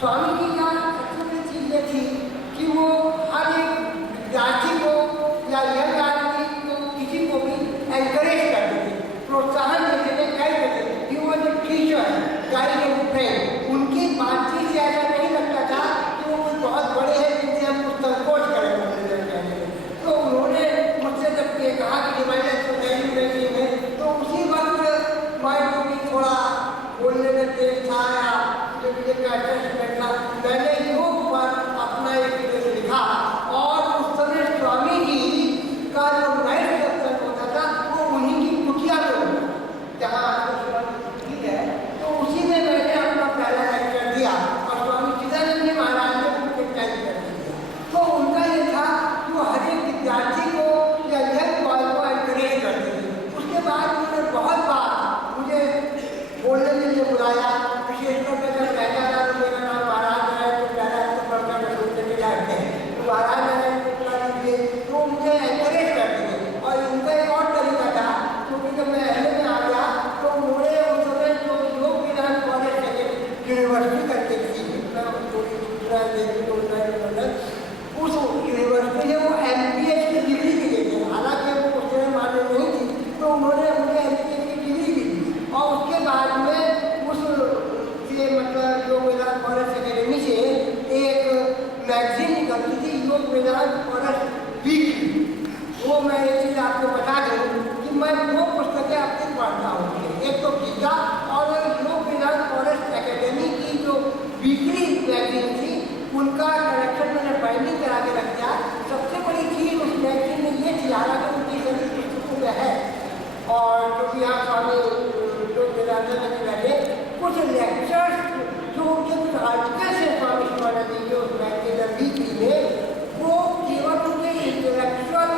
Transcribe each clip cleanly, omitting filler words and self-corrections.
स्वामी जी का सबसे बड़ी चीज ये थी कि वो हर एक विद्यार्थी को या यंग आदमी को किसी को भी एनकरेज करते थे, प्रोत्साहन देते थे, गाइड करते थे। He was a teacher, guide and friend. उनकी बातचीत से ऐसा नहीं लगता था कि वो कोई बहुत बड़े हैं जिनसे हम कुछ संकोच करेंगे। तो उन्होंने मुझसे जब ये कहा कि हमारे एक्सरसाइज है, तो उसी वक्त माइंड को भी थोड़ा बोलने में तेज था या जो मुझे बैठना, मैंने योग पर अपना एक वीडियो लिखा और उस समय स्वामी जी का जो नाइट दर्शन होता था वो उन्हीं की कुटिया में होता जहाँ ठीक है। तो उसी में मैंने अपना पहला लेक्चर दिया और स्वामी चिदानंद जी महाराज ने मुझे टाइम कर दिया। तो उनका ये था कि वो हर एक विद्यार्थी को या यंग बॉय को एनकरेज करते थे। उसके बाद उन्होंने बहुत बार मुझे बोलने के लिए बुलाया, विशेषकर मैं जब कहता था तो मेरा नाम महाराज है तो पहला तो पढ़कर मैं सोचने के जाते हैं तो महाराज है तो बुला दीजिए, तो मुझे एनकरेज करते थे। और उनका एक और तरीका था क्योंकि जब मैं एल में आ गया तो उन्होंने उस समय जो योग विज्ञान कॉलेज यूनिवर्सिटी करके थी उस यूनिवर्सिटी ने वो MPH की डिग्री भी दी थी। हालांकि वो उस समय मान्य नहीं थी, तो उन्होंने मुझे MPH की डिग्री भी दी। और उसके बाद में उस मतलब योग विज्ञान कॉलेज अकेडमी से एक मैगजीन निकलती थी, योग विज्ञान कॉलेज वीकली। वो मैं ये चीज़ आपको बता दूँ कि मैं वो पुस्तकें अपनी पढ़ता हूँ, एक तो गीता और योग विज्ञान कॉलेज अकेडमी की जो वीकली मैगजीन थी उनका कलेक्शन मैंने बाइंडिंग करा के रख दिया। सबसे बड़ी चीज़ उस मैगजीन में ये थी, हालांकि उनकी सभी पुस्तकों में है और जो भी यहाँ स्वामी योग विज्ञान में बैठे कुछ लेक्चर्स जो उनके कुछ आर्टिकल्स हैं स्वामी शिवानंद जी के उस मैगजीन वीकली में, वो केवल उनके इंटेलेक्चुअल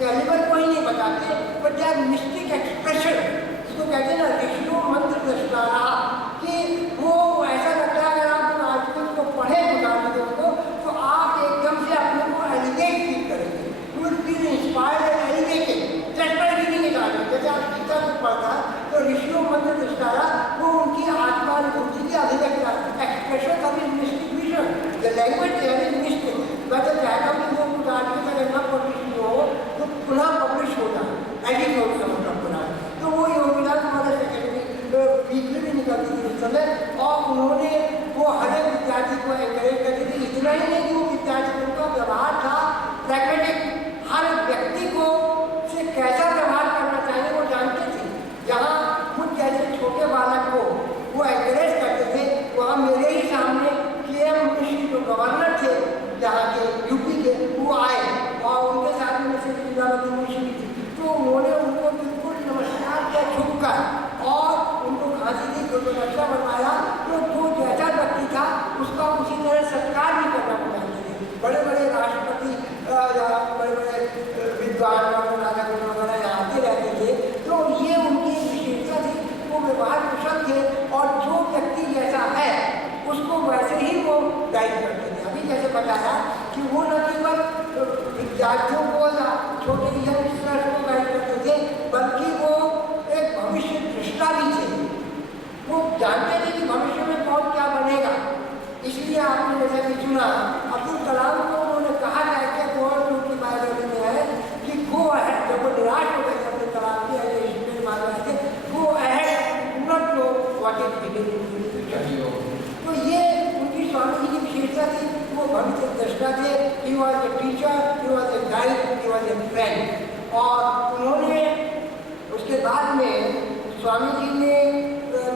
कैलिबर को ही नहीं बताते but they are mystic expression, जिसको कहते हैं ना ऋषियों मंत्र दृष्टारा, कि वो ऐसा लगता है अगर आप उन आर्टिकल को पढ़े बुझाते उनको तो आप एकदम से अपने को एलिगेट फील करेंगे, you will feel inspired and elevated just by reading it. जैसे आप गीता को पढ़ा तो ऋषियों मंत्र दृष्टारा वो उनकी आत्मानुभूति की अभिव्यक्ति expression of his mystic vision, the language there is mystic. मैं तो चाहता हूँ कि वो कुछ आर्टिकल अगर न पब्लिश हो तो पुनः पब्लिश होता एडिट होता उनका पुनः। तो वो योग विज्ञान कॉलेज अकेडमी वीकली भी निकलती थी उस समय और उन्होंने वो हर एक विद्यार्थी को एनकरेज करती थी। इतना ही नहीं कि वो विद्यार्थी उनका व्यवहार था प्रैग्मेटिक, हर व्यक्ति को से कैसा व्यवहार करना चाहिए वो जानते थे। जहाँ खुद जैसे छोटे बालक को वो एनकरेज करते थे, वहाँ मेरे ही सामने KM मुंशी जो गवर्नर थे यहाँ के यूपी के, वो आए और उनके साथ में से मुंशी भी थी। तो उन्होंने उनको बिल्कुल नमस्कार किया झुककर और उनको खांसी दी, जो नक्शा बनवाया, तो जो जैसा व्यक्ति था उसका उसी तरह सत्कार भी करना चाहते थे। बड़े बड़े राष्ट्रपति या बड़े बड़े विद्वान वगैरह यहाँ आते रहते थे, तो ये उनकी विशेषता थी। वो व्यवहार कुशल थे और जो व्यक्ति जैसा है उसको वैसे ही वो गाइड करते थे। अभी जैसे बताया कि वो न केवल विद्यार्थियों को या छोटे यंगस्टर्स को गाइड करते थे बल्कि वो एक भविष्य दृष्टा भी थे। वो जानते थे कि भविष्य में कौन क्या बनेगा, इसलिए आपने जैसा कि चुना अब्दुल कलाम को उन्होंने कहा था कि वो उनकी बायोलॉजी में है कि गो है, जब वो निराश हो गए अब्दुल कलाम की इसमें मान रहे थे गो है नॉट नो व्हाट इज। तो ये उनकी स्वामी जी की विशेषता थी। वो भविष्य दृष्टा थे, he was a teacher, he was a guide, he was a friend. और उन्होंने उसके बाद में स्वामी जी ने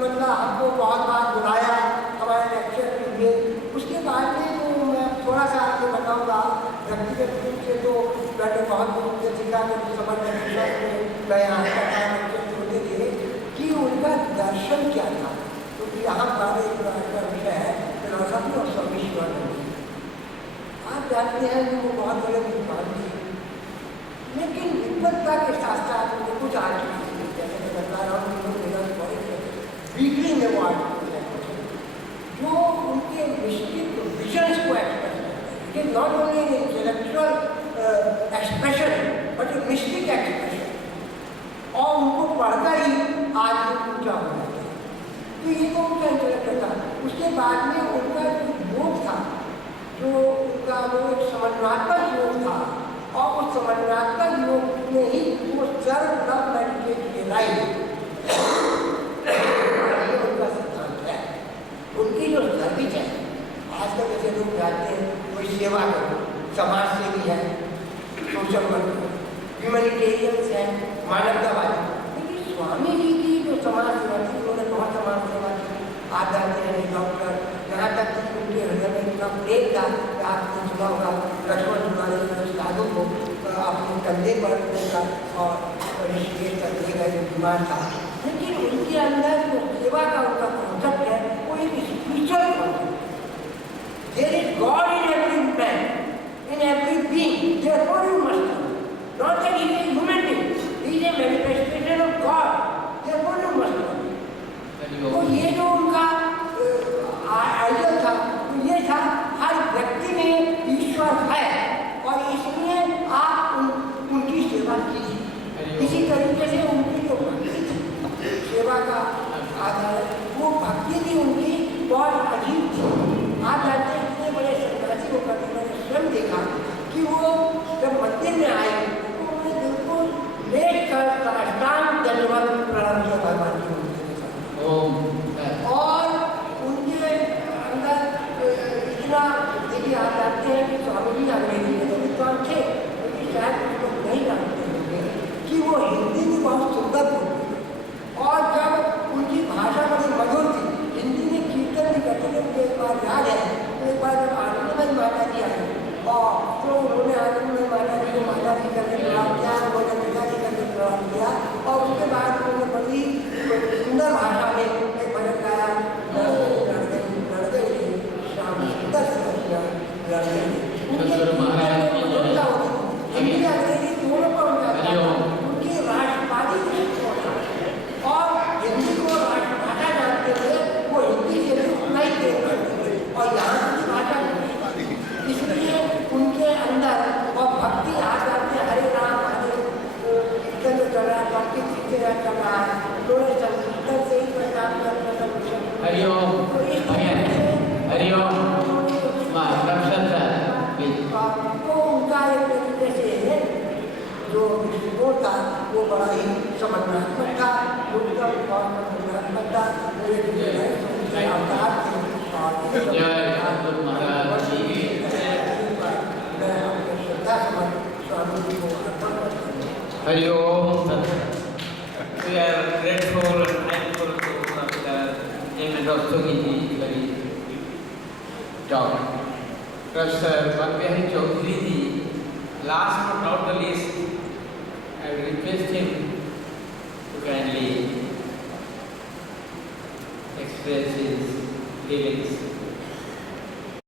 मतलब हमको बहुत बार बुलाया हमारे लेक्चर के लिए। उसके बाद में तो मैं थोड़ा सा आपको बताऊँगा व्यक्तिगत रूप से, तो मैंने बहुत रूप से सीखा मुझे समझ में मैं यहाँ लेक्चर होते थे कि उनका दर्शन क्या था। क्योंकि यहाँ पर एक विषय है फिलॉसफी और स्वामी शिवानंद। आप जानते हैं कि वो बहुत बड़े विद्वान थे, लेकिन विद्वत्ता के साथ साथ उनको कुछ आर्टिकल जैसे मैं बता रहा हूँ वीकली में वो आर्टिकल जो उनके मिस्टिक विजन्स को एक्सप्रेस करते हैं। Not only intellectual expression but a mystic expression, और उनको पढ़कर ही आज पूजा हो जाता है। तो ये तो उनका इंटेलेक्ट था। उसके बाद में उनका जो योग था, जो उनका वो एक समन्वयात्मक योग था, और उस समन्वयात्मक योग में ही वो सेल्फ लव मेडिटेट कहलाई, ये उनका सिद्धांत है। उनकी जो सर्विस है, आजकल जैसे लोग जाते हैं कोई सेवा करो, समाज सेवी है, सोशल वर्कर, ह्यूमैनिटेरियंस है, मानवतावादी, लेकिन स्वामी जी की जो समाज सेवा थी, उन्होंने बहुत समाज सेवा की। आप जानते हैं डॉक्टर, यहाँ तक कि उनके हृदय में इतना प्रेम था कि आपने सुना होगा लक्ष्मण जुड़ाने साधु को अपने कंधे पर लेगा और ऋषिकेश तक ले गए, बीमार था। लेकिन उनके अंदर जो सेवा का उनका कॉन्सेप्ट है वो एक spiritual concept. There is god in every man, in every being, therefore you must not that he is a human being, he is a manifestation of god, therefore you must. तो ये जो उनका ideal था, तो ये था हर व्यक्ति में ईश्वर है और इसलिए आप उनकी सेवा कीजिए। इसी तरीके से उनकी जो भक्ति थी, सेवा का आधार, वो भक्ति भी उनकी बहुत अजीब थी। आप जानते हैं इतने बड़े सन्यासी को कभी मैंने स्वयं देखा कि वो जब मंदिर में आए तो उन्हें बिल्कुल लेट कर साष्टांग दंडवत प्रणाम किया भगवान की मूर्ति के साथ। और उनके अंदर इतना देखिए, आप जानते हैं कि स्वामी जी अंग्रेजी में तो विद्वान थे, लेकिन शायद उनको नहीं जानते होंगे कि वो हिंदी भी बहुत सुंदर बोलते थे। और जब उनकी भाषा बड़ी मधुर थी, हिंदी में कीर्तन भी करते थे। मुझे एक बार याद है, एक बार जब आनंदमयी माता जी आए और तो उन्होंने आनंदमयी माता जी को माता जी करके प्रणाम किया, उन्होंने पिता जी करके प्रणाम किया, और उसके बाद उन्होंने बड़ी सुंदर भाषा में एक भजन गाया, हिंदी अंग्रेजी दोनों पर उनकी राष्ट्रवादी दृष्टिकोण था और हिंदी को राष्ट्रभाषा जानते थे, वो हिंदी से भी उतना ही प्रेम करते थे और यहाँ की भाषा नहीं। इसलिए उनके अंदर और भक्ति आ जाते, हरे राम हरे कीर्तन जो चल रहा है, भक्ति चल रहा है, उन्होंने संकीर्तन से ही प्रचार किया। हरिओम हरिओम तो उनका एक तरीके से जो दृष्टिकोण था वो बड़ा ही समन्वयात्मक था, उत्तम और समन्वयात्मक था। अवतार थे मैं अपने श्रद्धा समझ स्वामी जी को अर्पण करता हूँ। Hariom. We are grateful and thankful to Dr. Hemant Choudhury very talk. Professor Bhakti Choudhury ji, last but not the least, I will request him to kindly express his feelings.